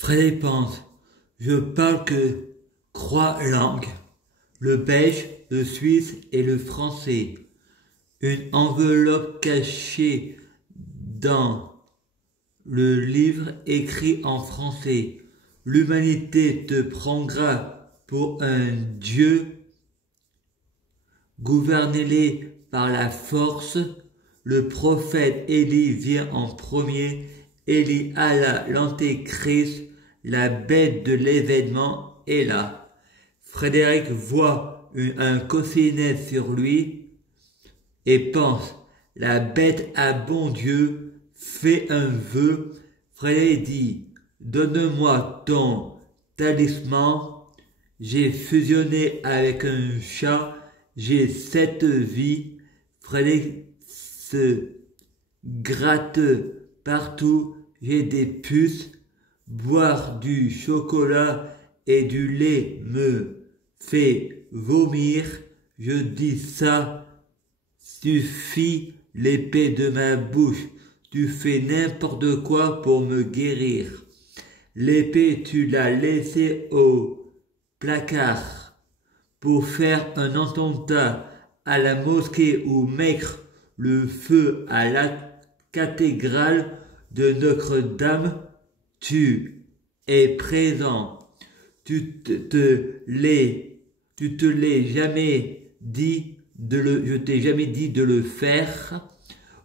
Frédéric pense, je parle que 3 langues, le belge, le suisse et le français. Une enveloppe cachée dans le livre écrit en français. L'humanité te prendra pour un dieu. Gouvernez-les par la force. Le prophète Élie vient en premier. Élie Allah, l'antéchrist, la bête de l'événement est là. Frédéric voit un cossinet sur lui et pense, la bête a bon Dieu, fait un vœu. Frédéric dit, donne-moi ton talisman. J'ai fusionné avec un chat, j'ai 7 vies. Frédéric se gratte partout, j'ai des puces. Boire du chocolat et du lait me fait vomir. Je dis ça suffit, l'épée de ma bouche. Tu fais n'importe quoi pour me guérir. L'épée, tu l'as laissée au placard pour faire un attentat à la mosquée ou mettre le feu à la cathédrale de Notre-Dame. Tu es présent. Je t'ai jamais dit de le faire.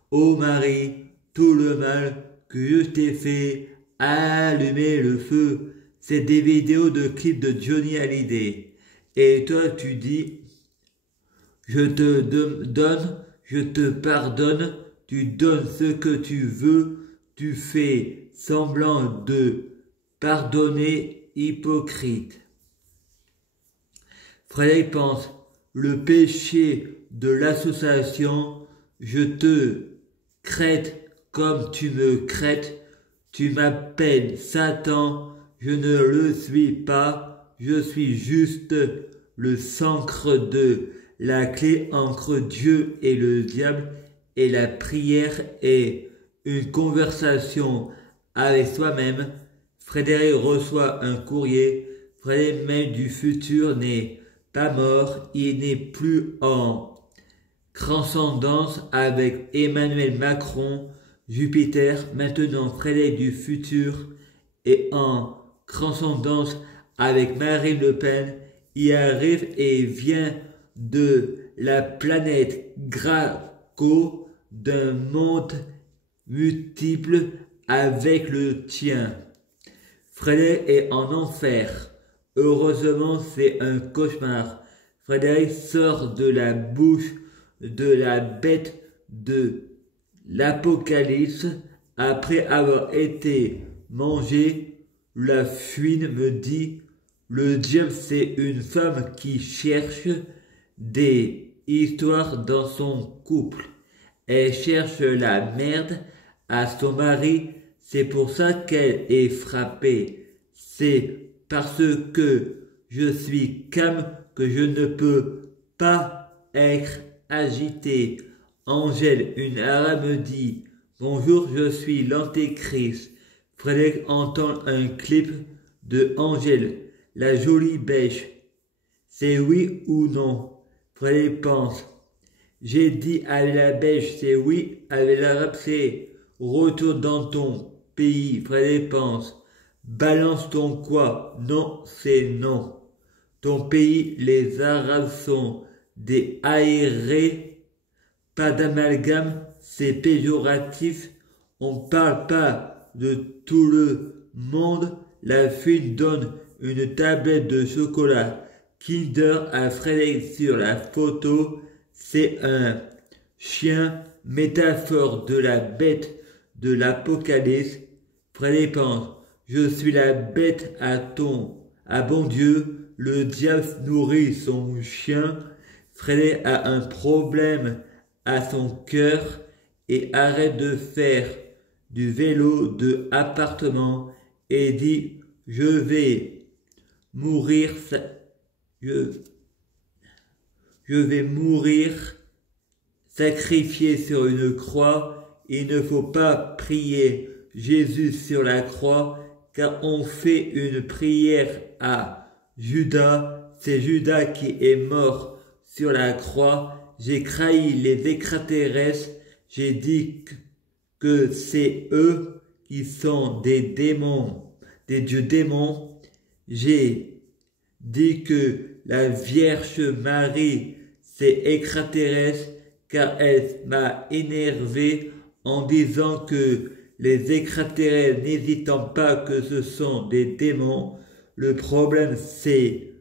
Ô Marie, tout le mal que je t'ai fait, allumer le feu. C'est des vidéos de clips de Johnny Hallyday. Et toi, tu dis, je te donne, je te pardonne, tu donnes ce que tu veux, tu fais semblant de pardonner, hypocrite. Frédéric pense, le péché de l'association, je te crête comme tu me crêtes, tu m'appelles Satan, je ne le suis pas, je suis juste le centre de la clé entre Dieu et le diable, et la prière est une conversation avec soi-même. Frédéric reçoit un courrier. Frédéric même du futur n'est pas mort, il n'est plus en transcendance avec Emmanuel Macron, Jupiter. Maintenant, Frédéric du futur est en transcendance avec Marine Le Pen. Il arrive et vient de la planète Graco, d'un monde multiple avec le tien. Frédéric est en enfer. Heureusement, c'est un cauchemar. Frédéric sort de la bouche de la bête de l'Apocalypse après avoir été mangé. La fuite me dit, le diable c'est une femme qui cherche des histoires dans son couple. Elle cherche la merde à son mari, c'est pour ça qu'elle est frappée. C'est parce que je suis calme que je ne peux pas être agité. Angèle, une arabe me dit, bonjour, je suis l'antéchrist. Frédéric entend un clip de Angèle, la jolie bêche. C'est oui ou non? Frédéric pense. J'ai dit avec la belge c'est oui, avec l'arabe c'est retour dans ton pays. Frédéric pense. Balance ton quoi? Non, c'est non. Ton pays, les arabes sont des aérés. Pas d'amalgame, c'est péjoratif. On parle pas de tout le monde. La fille donne une tablette de chocolat Kinder à Frédéric sur la photo. C'est un chien, métaphore de la bête de l'Apocalypse. Frédéric pense, je suis la bête à bon Dieu, le diable nourrit son chien. Frédéric a un problème à son cœur et arrête de faire du vélo de appartement et dit, je vais mourir, je vais mourir sacrifié sur une croix. Il ne faut pas prier Jésus sur la croix car on fait une prière à Judas. C'est Judas qui est mort sur la croix. J'ai trahi les extraterrestres. J'ai dit que c'est eux qui sont des démons, des dieux démons. J'ai dit que la Vierge Marie c'est extraterrestre car elle m'a énervé en disant que les extraterrestres n'hésitant pas que ce sont des démons. Le problème c'est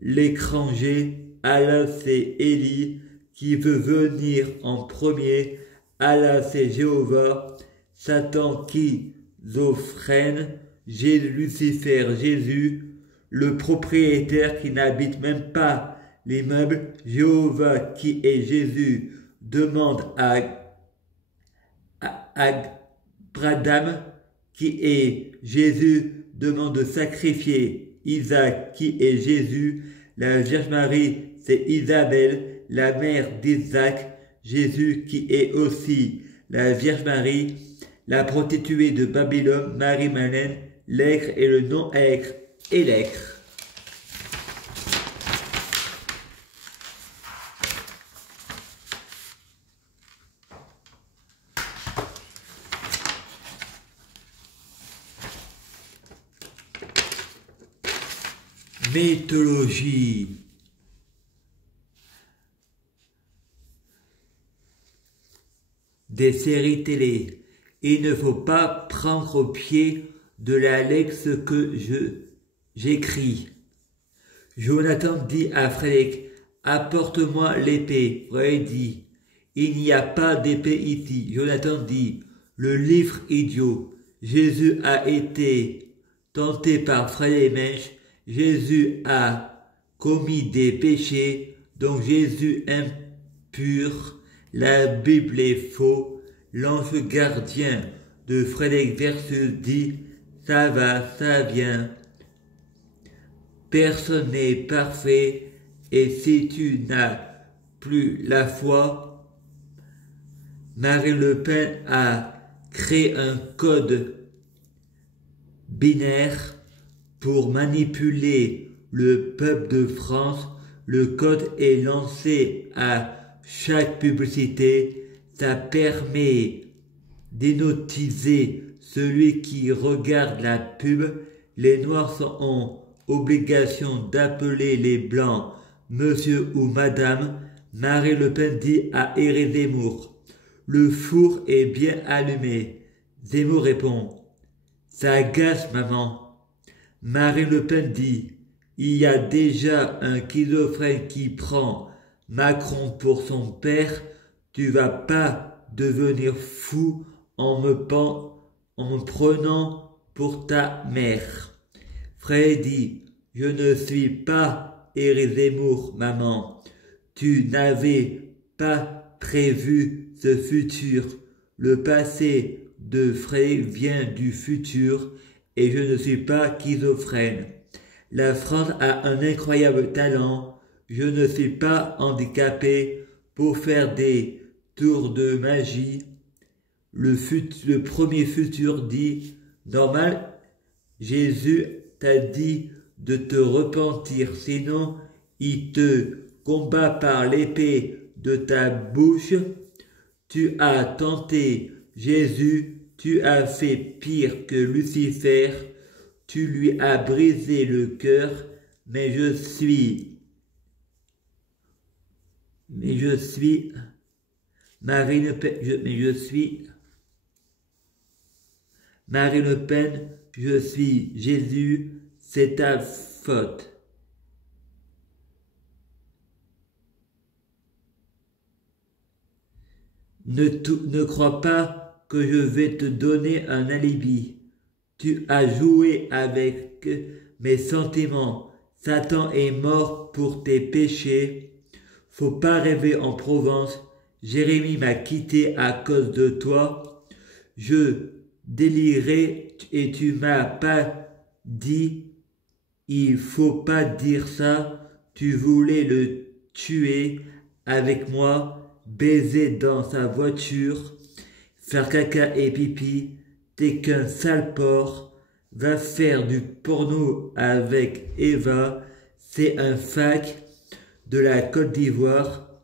l'étranger. Allah c'est Élie qui veut venir en premier. Allah c'est Jéhovah. Satan schizophrène. Lucifer, Jésus, le propriétaire qui n'habite même pas les meubles. Jéhovah qui est Jésus demande à Abraham qui est Jésus demande de sacrifier Isaac qui est Jésus. La Vierge Marie c'est Isabelle, la mère d'Isaac. Jésus qui est aussi la Vierge Marie. La prostituée de Babylone, Marie-Madeleine, l'aigle et le non-aigle et l'aigle. Mythologie. Des séries télé. Il ne faut pas prendre au pied de la lettre ce que j'écris. Jonathan dit à Frédéric, apporte-moi l'épée. Frédéric dit, il n'y a pas d'épée ici. Jonathan dit, le livre idiot. Jésus a été tenté par Frédéric. Jésus a commis des péchés, donc Jésus impur. La Bible est faux. L'ange gardien de Frédéric Versus dit « ça va, ça vient ». Personne n'est parfait et si tu n'as plus la foi, Marine Le Pen a créé un code binaire pour manipuler le peuple de France. Le code est lancé à chaque publicité. Ça permet d'hypnotiser celui qui regarde la pub. Les Noirs sont en obligation d'appeler les Blancs monsieur ou madame. Marine Le Pen dit à Éric Zemmour, le four est bien allumé. Zemmour répond, ça agace maman. Marine Le Pen dit, il y a déjà un schizophrène qui prend Macron pour son père. Tu vas pas devenir fou en me prenant pour ta mère. Freddy, je ne suis pas Éric Zemmour, maman. Tu n'avais pas prévu ce futur. Le passé de Freddy vient du futur et je ne suis pas schizophrène. La France a un incroyable talent. Je ne suis pas handicapé pour faire des tours de magie. Le premier futur dit, normal, Jésus t'a dit de te repentir, sinon il te combat par l'épée de ta bouche. Tu as tenté Jésus, tu as fait pire que Lucifer, tu lui as brisé le cœur, mais je suis Marine Le Pen, je suis Jésus, c'est ta faute. Ne crois pas que je vais te donner un alibi. Tu as joué avec mes sentiments. Satan est mort pour tes péchés. Faut pas rêver en Provence. Jérémie m'a quitté à cause de toi. Je délirais et tu m'as pas dit. Il faut pas dire ça. Tu voulais le tuer avec moi, baiser dans sa voiture, faire caca et pipi. T'es qu'un sale porc. va faire du porno avec Eva. C'est un fac de la Côte d'Ivoire.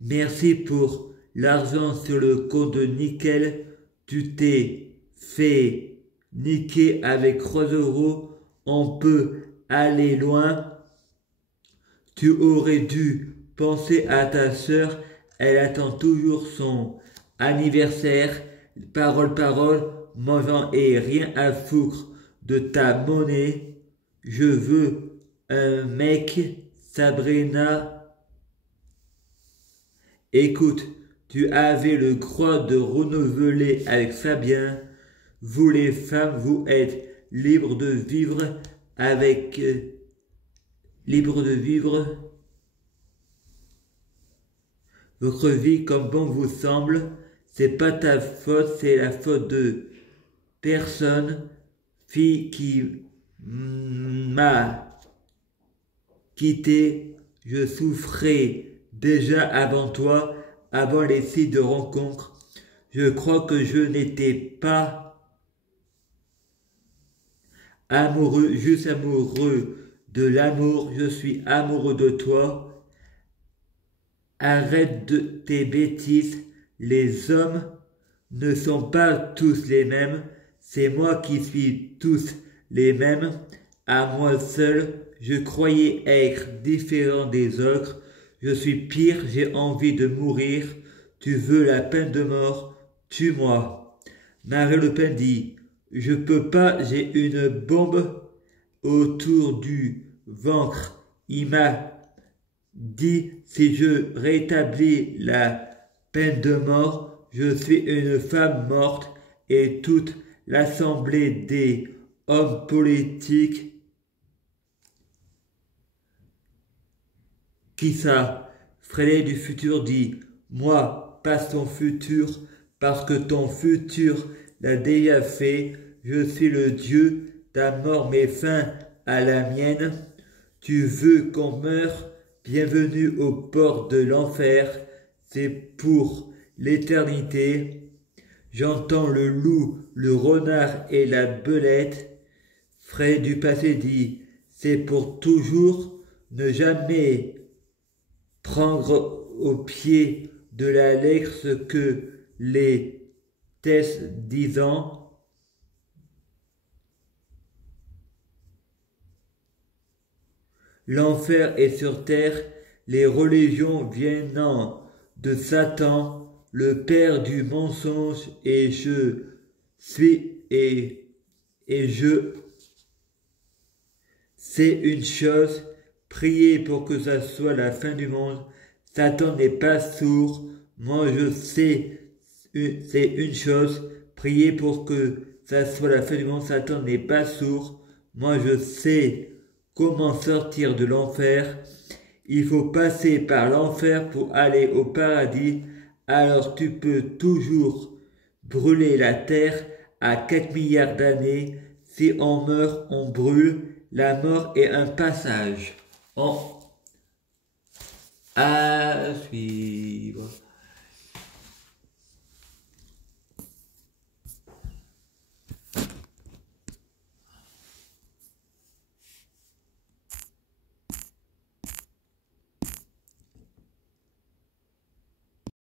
Merci pour l'argent sur le compte de Nickel. Tu t'es fait niquer avec 3 €. On peut aller loin. Tu aurais dû penser à ta sœur. Elle attend toujours son anniversaire. Parole, mangeant et rien à foutre de ta monnaie. Je veux un mec, Sabrina. Écoute, tu avais le droit de renouveler avec Fabien. Vous les femmes, vous êtes libres de vivre avec... libres de vivre votre vie comme bon vous semble. C'est pas ta faute, c'est la faute de personne. Fille qui m'a quitté, je souffrais déjà avant toi, avant les sites de rencontre. Je crois que je n'étais pas amoureux, juste amoureux de l'amour. Je suis amoureux de toi. Arrête de tes bêtises. Les hommes ne sont pas tous les mêmes. C'est moi qui suis tous les mêmes. À moi seul, je croyais être différent des autres. Je suis pire, j'ai envie de mourir. Tu veux la peine de mort? Tue-moi. Marine Le Pen dit: je peux pas, j'ai une bombe autour du ventre. Il m'a dit: si je rétablis la peine de mort, je suis une femme morte. Et toute l'assemblée des hommes politiques qui ça, Frédéric du futur dit: moi, pas ton futur, parce que ton futur l'a déjà fait. Je suis le Dieu, ta mort met fin à la mienne. Tu veux qu'on meure? Bienvenue au port de l'enfer. C'est pour l'éternité. J'entends le loup, le renard et la belette. Frais du passé dit: c'est pour toujours. Ne jamais prendre au pied de la lettre ce que les tests disant. L'enfer est sur terre, les religions viennent de Satan, le père du mensonge, et je suis et je sais une chose, priez pour que ça soit la fin du monde. Satan n'est pas sourd. Moi je sais, c'est une chose, priez pour que ça soit la fin du monde. Satan n'est pas sourd. Moi je sais comment sortir de l'enfer. Il faut passer par l'enfer pour aller au paradis. Alors tu peux toujours brûler la terre à 4 milliards d'années. Si on meurt, on brûle. La mort est un passage. À suivre.